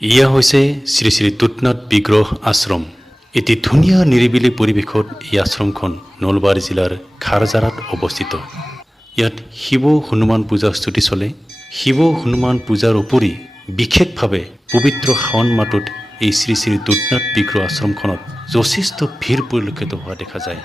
ইয়া হৈছে শ্ৰী শ্ৰী তুতনাথ বিগ্ৰহ আশ্ৰম। এটি ধুনীয়া নিৰিবিলি পৰিৱেশত এই আশ্ৰমখন নলবাৰী জিলাৰ খাৰজাৰাত অৱস্থিত। ইয়াত শিৱ হনুমান পূজা স্তুতি চলে। শিৱ হনুমান পূজাৰ উপৰি বিশেষভাৱে পবিত্ৰ শাওণ মাহটোত এই শ্ৰী শ্ৰী তুতনাথ বিগ্ৰহ আশ্ৰমখনত যথেষ্ট ভিৰ পৰিলক্ষিত হোৱা দেখা যায়।